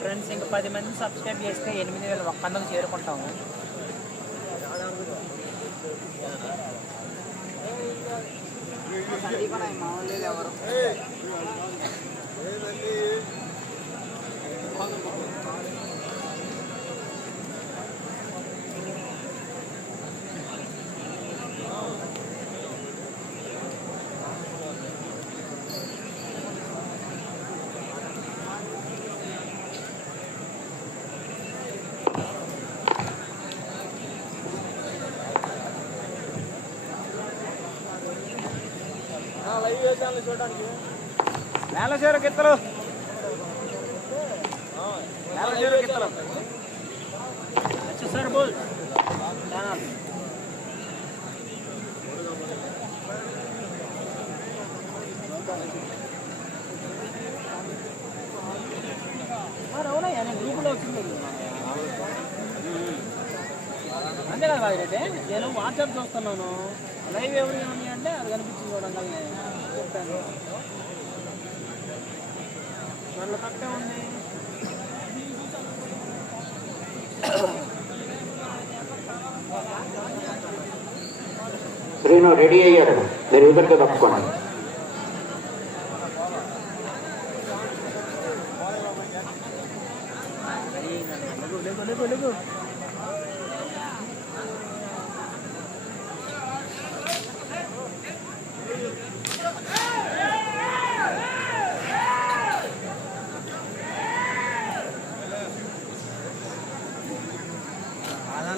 Friends ఇంకా పది మంది సబ్స్క్రైబ్ చేస్తే ఎనిమిది వేల ఒక్క వందలు చేరుకుంటాము నేల చీర గిత్తలు నేల చీర గిత్తలు సార్ బోల్ అవునయ్యా నేను గ్రూపులో వచ్చింది. అంతే కదా బాగా నేను వాట్సాప్ చూస్తున్నాను. లైవ్ ఎవరు ఏమని అంటే అది కనిపించింది కూడా నాకు చెప్పాను దాంట్లో తప్పే ఉంది శ్రీను రెడీ అయ్యాడు మీరు ఎదురుగా తప్పుకోండి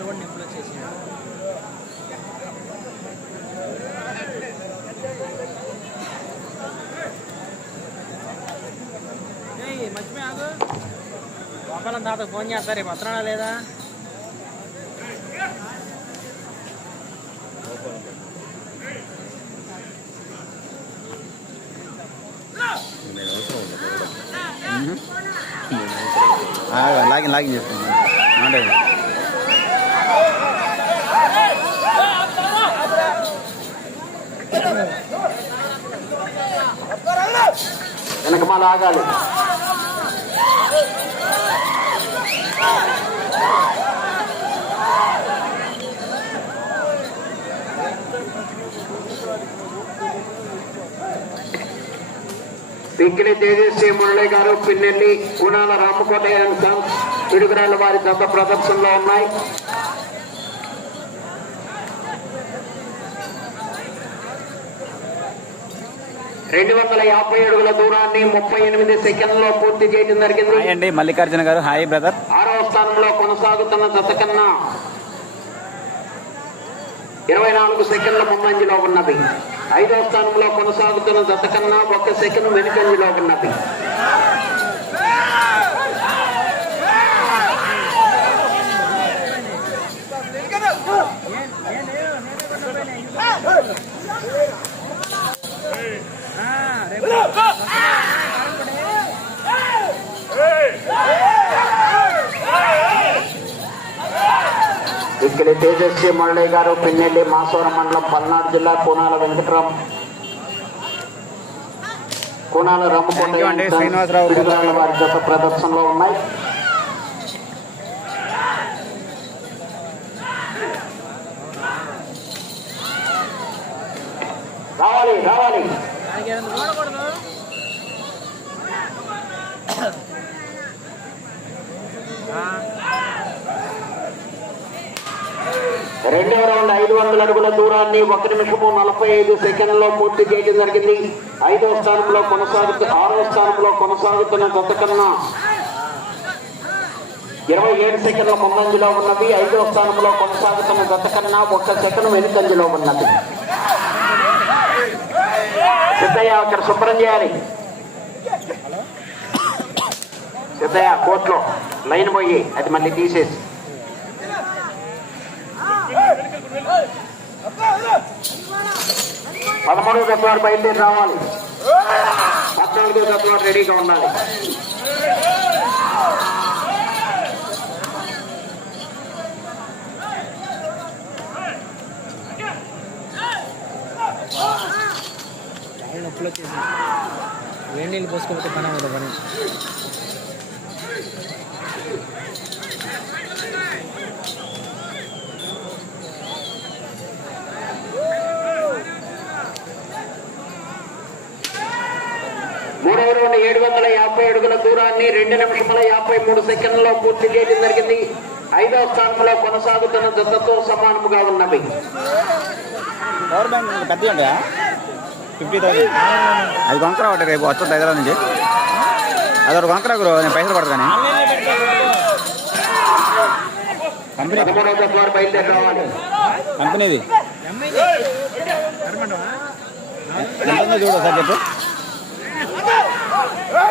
కూడా నిప్పులు వచ్చేసి మర్చిపోయి ఆగు తాత ఫోన్ చేస్తారు? రేపు వస్తున్నాడా లేదా? లాగిన్ లాగిన్ మాట్లాడండి వెనకమాల ఆగాలి. పిక్కిలి తేజస్వి మురళి గారు పిన్నెల్లి గుణాల రామకోటయ్య అండ్ సన్స్ పిడుగురాళ్ళ వారి దత్త ప్రదర్శనలో ఉన్నాయి. రెండు వందల యాభై అడుగుల దూరాన్ని ముప్పై ఎనిమిది సెకండ్లో పూర్తి చేయడం జరిగింది. హాయ్ అండి మల్లికార్జున గారు. Hi brother. ఆరవ స్థానంలో కొనసాగుతున్న జత కన్నా ఇరవై నాలుగు సెకండ్ల ముందంజలో ఉన్నది. ఐదవ స్థానంలో కొనసాగుతున్న జత కన్నా ఒక సెకండ్ వెనుకంజలో ఉన్నది. ఇక్కడ తేజస్వి మురళి గారు పిన్నెల్లి మాసవరం మండలం పల్నాడు జిల్లా కోనాల వెంకటరాం కోనాల. రామకొండ వారి జత ప్రదర్శనలో ఉన్నాయి రావాలి రావాలి దానికి ఏదైనా చూడకూడదు రెండవ రౌండ్ ఐదు వందల అడుగుల దూరాన్ని ఒక నిమిషము నలభై ఐదు సెకండ్లో పూర్తి చేయడం జరిగింది. ఐదవ స్థానంలో కొనసాగుతూ ఆరవ స్థానంలో కొనసాగుతున్న కొత్త కన్నా ఇరవై ఏడు సెకండ్ల ముందంజలో ఉన్నది. ఐదవ స్థానంలో కొనసాగుతున్న గత కన్నా ఒక్క సెకండ్ వెనుకంజలో ఉన్నది. సిద్ధయ్య అక్కడ శుభ్రం చేయాలి. సిద్ధయ్య కోర్టులో లైన్ పోయి అది మళ్ళీ తీసేసి. పదమూడవ జత బయలుదేరి రావాలి. పద్నాలుగో జత రెడీగా ఉండాలి. నొప్పులు వచ్చేసి వేడి నీళ్ళు పోసుకోకపోతే పని అవ్వదు పని. రౌండ్ ఏడు వందల యాభై అడుగుల దూరాన్ని రెండు నిమిషముల యాభై మూడు సెకండ్లలో పూర్తి చేయడం జరిగింది. ఐదవ స్థానంలో కొనసాగుతున్న దత్తతో సమానముగా ఉన్నవి. అది కొనకరా ఒకటి రేపు వస్తుంది హైదరాబాద్ నుంచి. అది ఒకటి కొనకరా గురు నేను పైసలు పడతాను. కంపెనీ. కంపెనీది. చూడు సార్ చెప్పు. నాలుగో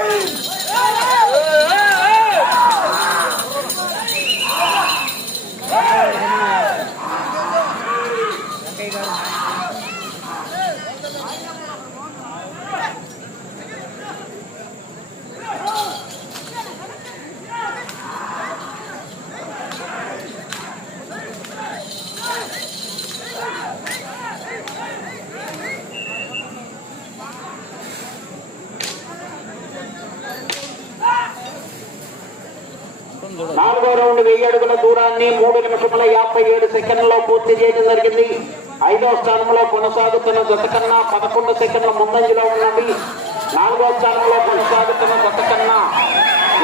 రౌండ్ వెయ్యి అడుగుల దూరాన్ని మూడు నిమిషముల యాభై ఏడు సెకండ్లలో పూర్తి చేయడం జరిగింది. ఐదో స్థానంలో కొనసాగుతున్న జత కన్నా పదకొండు సెకండ్ల ముందంజలో ఉన్నది నాలుగో స్థానంలో కొనసాగుతున్న జత కన్నా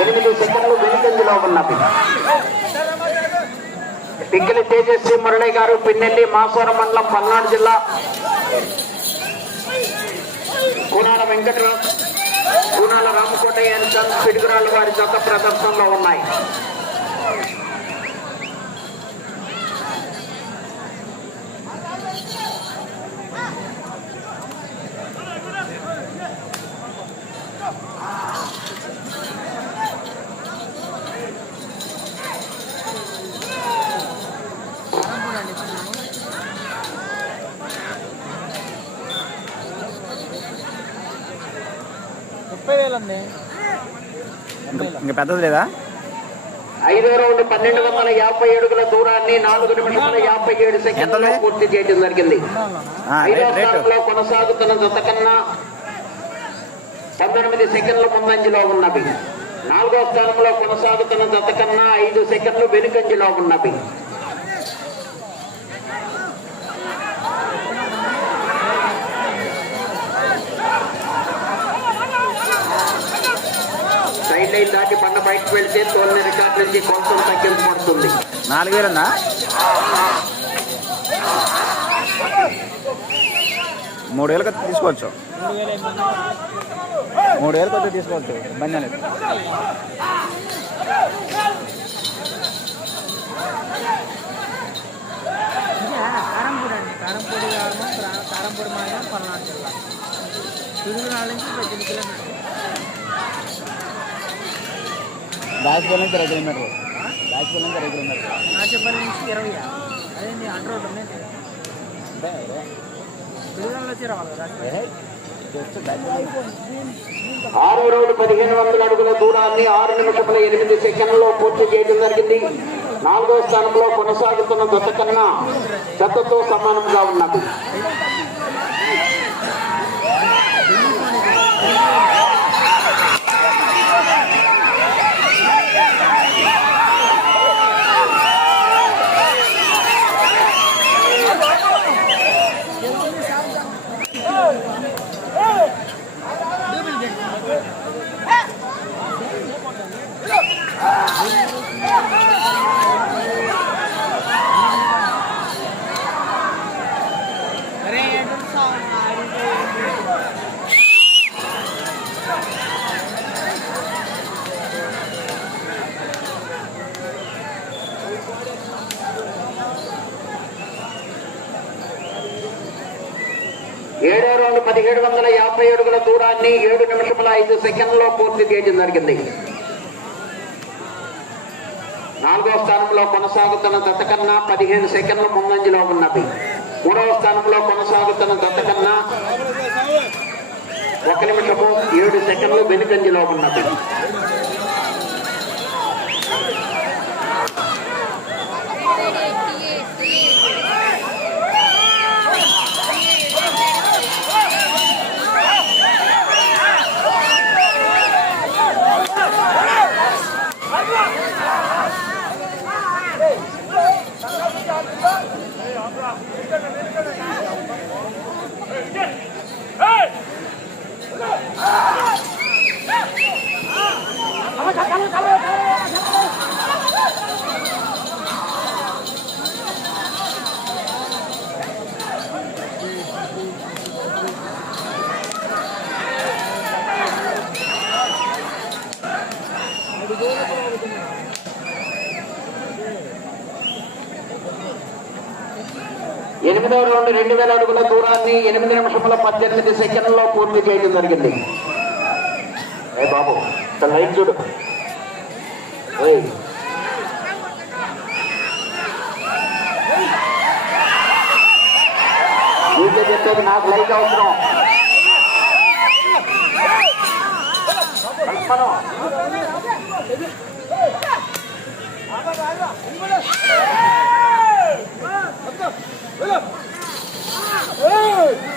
ఎనిమిది సెకండ్లు వెనుకంజలో ఉన్నది. పిక్కిలి తేజస్వి మురళి గారు పిన్నెల్లి మాసవరం మండలం పల్నాడు జిల్లా. కూనాల వెంకటరావు కూనాల రామకోటయ్య అండ్ సన్స్ పిడుగురాలు వారి జత ప్రదర్శనలో ఉన్నాయి ముప్పై వేలు అండి ఇంకా పెద్దది లేదా? ఐదో రౌండ్ పన్నెండు వందల యాభై అడుగుల దూరాన్ని నాలుగు నిమిషముల యాభై ఏడు సెకండ్లలో? పూర్తి చేయడం జరిగింది. ఐదో స్థానంలో కొనసాగుతున్న జత కన్నా పంతొమ్మిది సెకండ్ల ముందంజలో ఉన్నవి. నాలుగో స్థానంలో కొనసాగుతున్న జత కన్నా ఐదు సెకండ్లు వెనుకంజలో ఉన్నవి. సైడ్ లైన్ దాటి బయటకు వెళ్తే తోలిన రికార్డ్ నుంచి కొంచెం తగ్గింపు పడుతుంది. నాలుగు వేలు ఉందా మూడు వేలు కొద్ది తీసుకోవచ్చు. మూడు వేలు కొద్ది తీసుకోవచ్చు. ఇబ్బంది లేదు కారంపూడి అండి. కారంపూడి క్రా- కారంపూడి మండలం పల్నాడు జిల్లా. తిరుగునాళ్ళ నుంచి పద్దెనిమిది కిలోమీటర్లు. దాచిపల్లి నుంచి ఇరవై కిలోమీటర్లు దాచిపల్లి నుంచి ఇరవై కిలోమీటర్లు నాచేపల్లి నుంచి ఇరవై. అదేంటి అంటర్ రోడ్ ఉన్నాయి అదే. దాచిపల్లి ఆరో రౌండ్ పదిహేను వందల అడుగుల దూరాన్ని ఆరు నిమిషముల ఎనిమిది సెకండ్లలో పూర్తి చేయడం జరిగింది. నాలుగో స్థానంలో కొనసాగుతున్న దత్త కన్నా దత్తతో సమానంగా ఉన్నది అరే ఏడో రౌండ్ పదిహేడు వందల యాభై అడుగుల దూరాన్ని ఏడు నిమిషముల ఐదు సెకండ్లలో పూర్తి చేయడం జరిగింది. నాలుగో స్థానంలో కొనసాగుతున్న దత్త కన్నా పదిహేను సెకండ్ల ముందంజలో ఉన్నది. మూడవ స్థానంలో కొనసాగుతున్న దత్త కన్నా ఒక నిమిషము ఏడు సెకండ్లు వెనుకంజలో ఉన్నది. నిమిషముల పద్దెనిమిది సెకండ్లో పూర్తి చేయడం జరిగింది ఏ బాబు లైన్ చూడు ఏయ్. చెప్పేది నాకు లైట్ అవసరం Hey!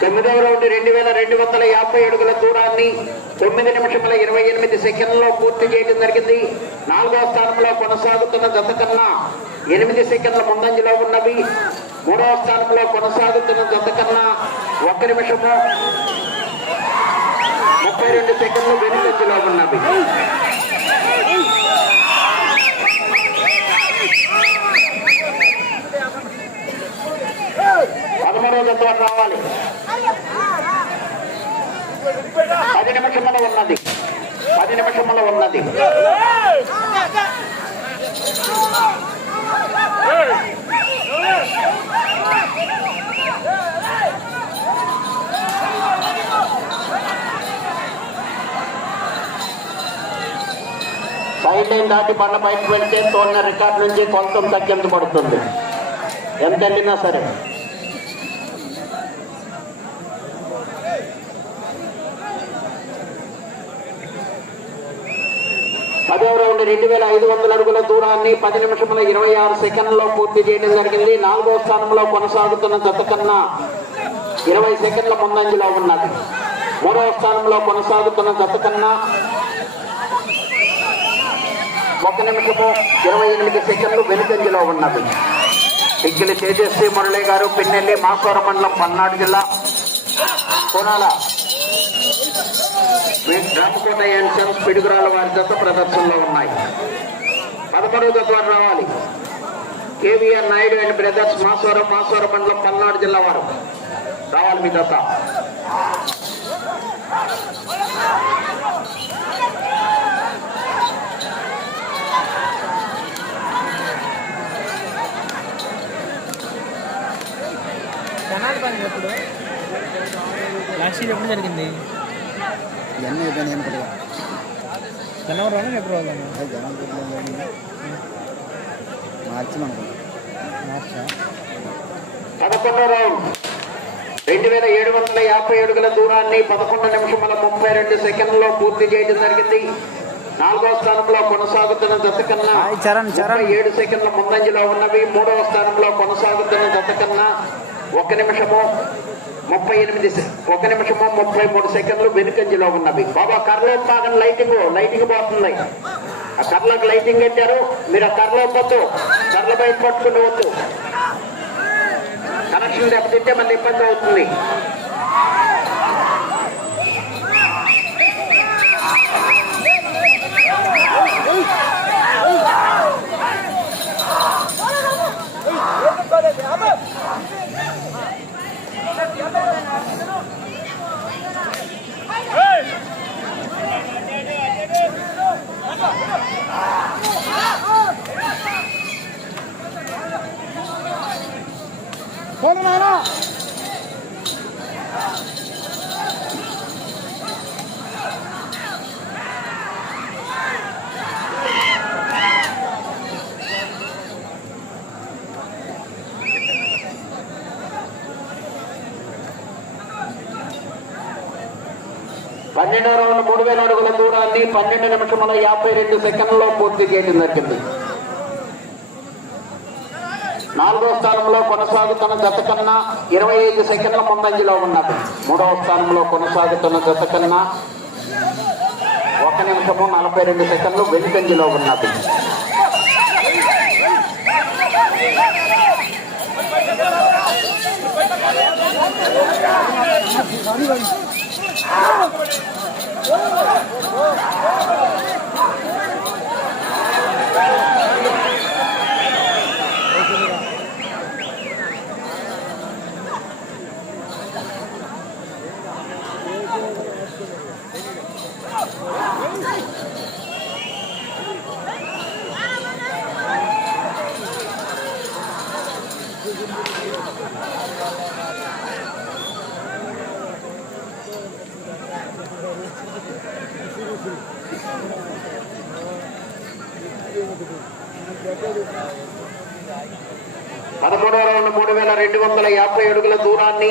తొమ్మిదవ రౌండ్ రెండు వేల రెండు వందల యాభై అడుగుల దూరాన్ని తొమ్మిది నిమిషముల ఇరవై ఎనిమిది సెకండ్లలో పూర్తి చేయడం జరిగింది. నాలుగవ స్థానంలో కొనసాగుతున్న జత కన్నా ఎనిమిది సెకండ్ల ముందంజలో ఉన్నవి. మూడవ స్థానంలో కొనసాగుతున్న జత కన్నా ఒక్క నిమిషము ముప్పై రెండు సెకండ్లు వెనుకంజలో ఉన్నవి. పదమూడవ జత రావాలి పది నిమిషముల ఉన్నది. పది నిమిషముల ఉన్నది. సైడ్ లైన్ దాటి బండ బయటకు వెళ్తే తోలిన రికార్డు నుంచి కొంత తగ్గించబడుతుంది ఎంత వెళ్ళినా సరే. పదవ రెండు వేల ఐదు వందల అడుగుల దూరాన్ని పది నిమిషముల ఇరవై ఆరు సెకండ్లో పూర్తి చేయడం జరిగింది. నాలుగో స్థానంలో కొనసాగుతున్న జత కన్నా ఇరవై సెకండ్ల ముందంజలో ఉన్నది. మూడవ స్థానంలో కొనసాగుతున్న జత కన్నా ఒక నిమిషము ఇరవై ఎనిమిది సెకండ్లు వెనుకంజలో ఉన్నది. డిగ్గిలి తేజస్వి మురళి గారు పిన్నెల్లి మాసవరం మండలం పల్నాడు జిల్లా కోనాల. రామకోట ఎన్సన్స్ పిడుగురాల వారి జత ప్రదర్శనలో ఉన్నాయి. పదమూడవ జత వారు రావాలి. KVR Naidu and brothers Masavaram Masavaram మండలం పల్నాడు జిల్లా వారు. రావాలి మీ జత. జనాలు పని ఎప్పుడు లాస్ట్ ఇయర్ ఎప్పుడు జరిగింది? ఇవన్నీ అయిపోయినాయి అనుకుంటా. జనవరి ఫిబ్రవరి జనం మార్చి అనుకుంటా. పదకొండో రౌండ్. రెండు వేల ఏడు వందల యాభై అడుగుల దూరాన్ని పదకొండు నిమిషముల ముప్పై రెండు సెకండ్లో పూర్తి చేయడం జరిగింది. నాలుగో స్థానంలో కొనసాగుతున్న జత కన్నా ఏడు సెకండ్ల ముందంజలో ఉన్నవి. మూడవ స్థానంలో కొనసాగుతున్న జత కన్నా ఒక నిమిషము ముప్పై ఎనిమిది ఒక నిమిషము ముప్పై మూడు సెకండ్లు వెనుకంజలో ఉన్నవి. బాబా కర్లో భాగం లైటింగ్ లైటింగ్ పోతుంది. ఆ కర్లకు లైటింగ్ పెట్టారు మీరు ఆ కర్లో పోతూ కర్ల బయట పట్టుకుని వద్దు కనెక్షన్ దెబ్బతింటే మళ్ళీ ఇబ్బంది అవుతుంది. పన్నెండు నిమిషముల యాభై రెండు సెకండ్లో పూర్తి చేయడం జరిగింది. నాలుగో స్థానంలో కొనసాగుతున్న జత కన్నా ఇరవై ఐదు సెకండ్ల ముందంజలో ఉన్నారు మూడవ స్థానంలో కొనసాగుతున్న జత కన్నా ఒక నిమిషము నలభై రెండు సెకండ్లు వెనుకంజలో ఉన్నది. Thank Thank you. రెండు వందల యాభై అడుగుల దూరాన్ని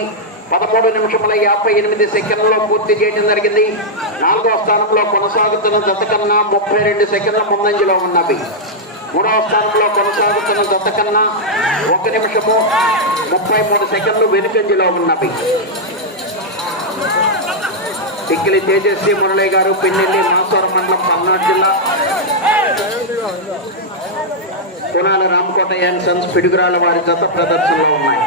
పదమూడు నిమిషముల యాభై ఎనిమిది సెకండ్లలో పూర్తి చేయడం జరిగింది. నాలుగో స్థానంలో కొనసాగుతున్న జత కన్నా ముప్పై రెండు సెకండ్ల ముందంజలో ఉన్నవి. మూడవ స్థానంలో కొనసాగుతున్న జత కన్నా ఒక నిమిషము ముప్పై మూడు సెకండ్లు వెనుకంజలో ఉన్నవి. పిక్కిలి తేజస్వి మురళి గారు పిన్నెల్లి మాసవరం మండలం పల్నాడు జిల్లా. కునాల రామకోట అండ్ సన్స్ పిడుగురాల వారి జత ప్రదర్శనలో ఉన్నాయి.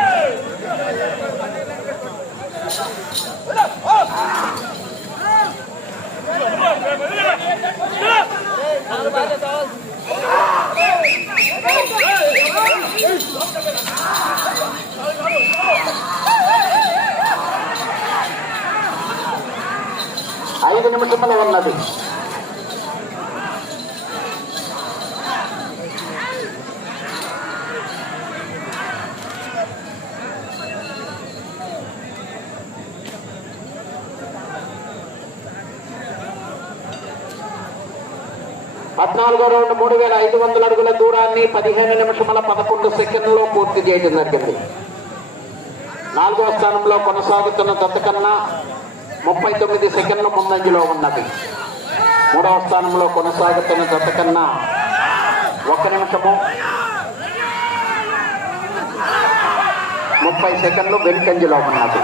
ఐదు నిమిషములు ఉన్నది. పద్నాలుగో రౌండ్ మూడు వేల ఐదు వందల అడుగుల దూరాన్ని పదిహేను నిమిషముల పదకొండు సెకండ్లలో పూర్తి చేయడం జరిగింది. నాలుగో స్థానంలో కొనసాగుతున్న దత్త ముప్పై తొమ్మిది సెకండ్ల ముందంజలో ఉన్నది. మూడవ స్థానంలో కొనసాగుతున్న దత్త ఒక నిమిషము ముప్పై సెకండ్లు వెనుకంజలో ఉన్నది.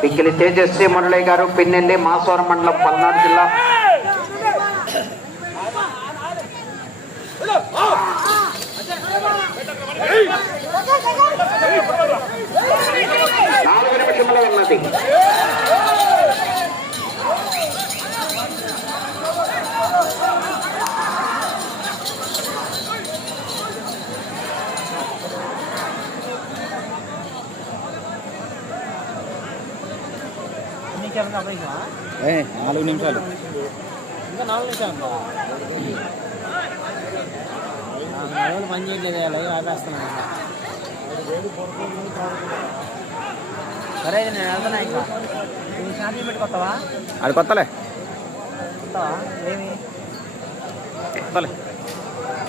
పిక్కిలి తేజస్వి మురళి గారు పిన్నెల్లి మాసవరం మండలం పల్నాడు జిల్లా. నాలుగు నిమిషంలో ఉన్నది. ఏ నాలుగు నిమిషాలు. ఇంకా నాలుగు నిమిషాలు రోజులు పని చేయట్లేదు ఆపేస్తున్నాను సరే నేను వెళ్తున్నా ఇంకా. షాపింగ్ పెట్టుకొస్తావా అది కొత్తలే. వస్తావా ఏమి కొత్తలే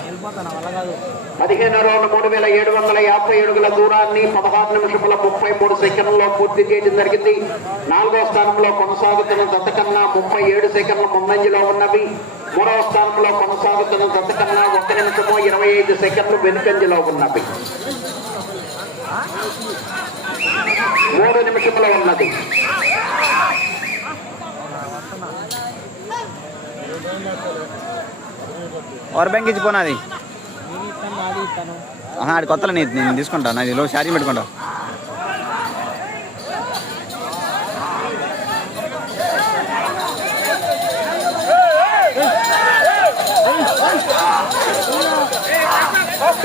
వెళ్ళిపోతాను వల్ల కాదు పదిహేను రౌండ్ మూడు వేల ఏడు వందల యాభై అడుగుల దూరాన్ని పదహారు నిమిషముల ముప్పై మూడు సెకండ్లలో పూర్తి చేయడం జరిగింది. నాలుగో స్థానంలో కొనసాగుతున్న దత్త కన్నా ముప్పై ఏడు సెకండ్ల ముందంజలో ఉన్నవి. మూడవ స్థానంలో కొనసాగుతున్న దత్త కన్నా ఒక నిమిషము ఇరవై ఐదు సెకండ్లు వెనుకంజలో ఉన్నవి. మూడు నిమిషములు ఉన్నది. పవర్ బ్యాంక్ ఇచ్చి పోనాది నేను ఇస్తాను నేను నేను తీసుకుంటా నాది లో షారీ పెట్టుకుంటా.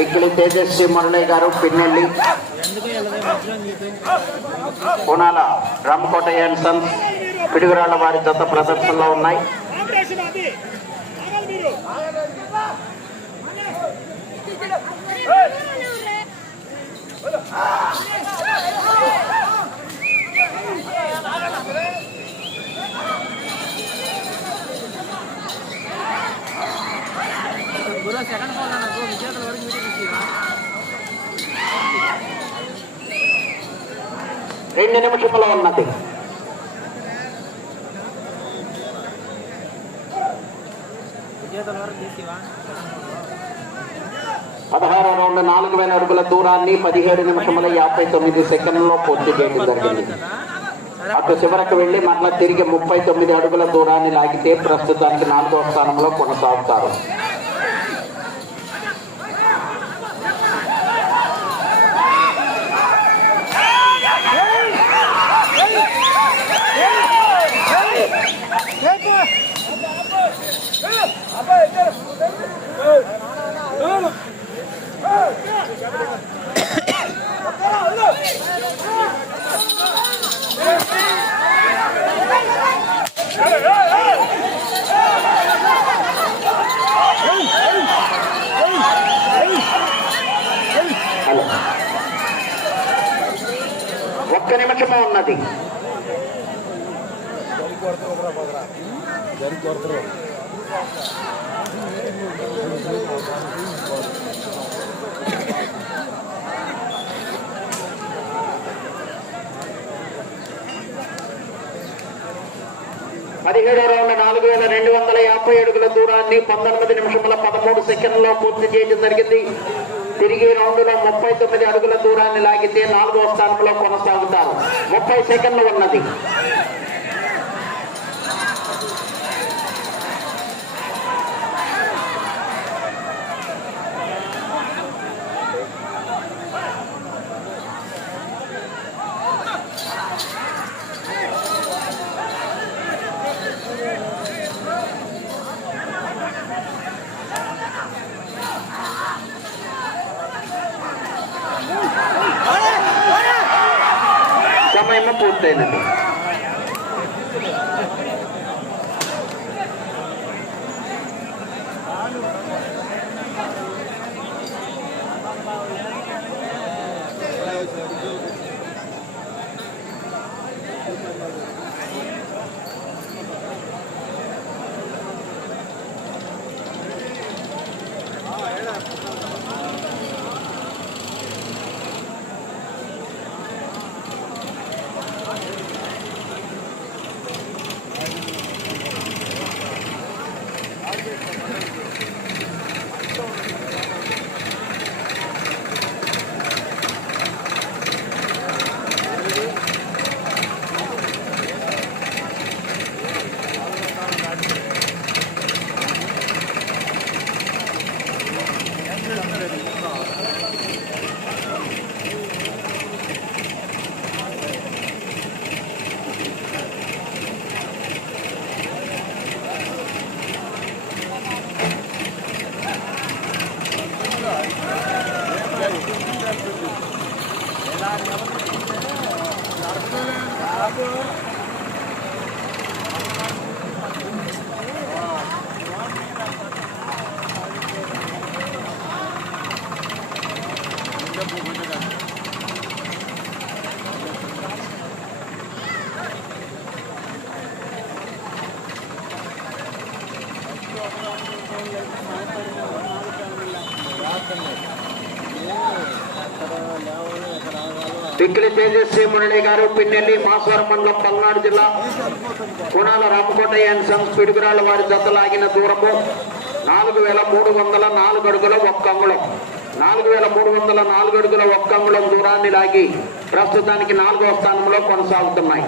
ఇక్కడ తేజస్వి మురళి గారు పిన్నెల్లి. కోనాల పునాల రామకోట అండ్ సన్స్ పిడుగురాళ్ళ వారి జత ప్రదర్శనలో ఉన్నాయి గురు సెకండ్ ఫోన్ నాకు విజేతల వరకు మీటింగ్ ఇచ్చివా రెండు నిమిషములు ఉన్నది. పదహారు రౌండ్ నాలుగు వేల అడుగుల దూరాన్ని పదిహేడు నిమిషముల యాభై తొమ్మిది సెకండ్లలో పూర్తి చేయడం జరిగింది. అటు చివరకు వెళ్ళి మరలా తిరిగి ముప్పై తొమ్మిది అడుగుల దూరాన్ని లాగితే ప్రస్తుతానికి నాలుగో స్థానంలో కొనసాగుతారు. ఒక్క నిమిషమే ఉన్నది. పదిహేడో రౌండ్ నాలుగు వేల రెండు వందల యాభై అడుగుల దూరాన్ని పంతొమ్మిది నిమిషముల పదమూడు సెకండ్లో పూర్తి చేయడం జరిగింది. తిరిగి రౌండ్లో ముప్పై తొమ్మిది అడుగుల దూరాన్ని లాగితే నాలుగో స్థానంలో కొనసాగుతారు. ముప్పై సెకండ్లు ఉన్నది. Είναι από το. పిక్కిలి తేజస్వి మురళి గారు పిన్నెల్లి మాసవరం మండలం పల్నాడు జిల్లా కోణాల రామకోటయ్య అండ్ సన్స్ పిడుగురాళ్ళ వారి జతలాగిన దూరము నాలుగు వేల మూడు వందల నాలుగు అడుగుల ఒక్క అంగుళం. నాలుగు వేల మూడు వందల నాలుగు అడుగుల ఒక్క అంగుళం దూరాన్ని లాగి ప్రస్తుతానికి నాలుగో స్థానంలో కొనసాగుతున్నాయి.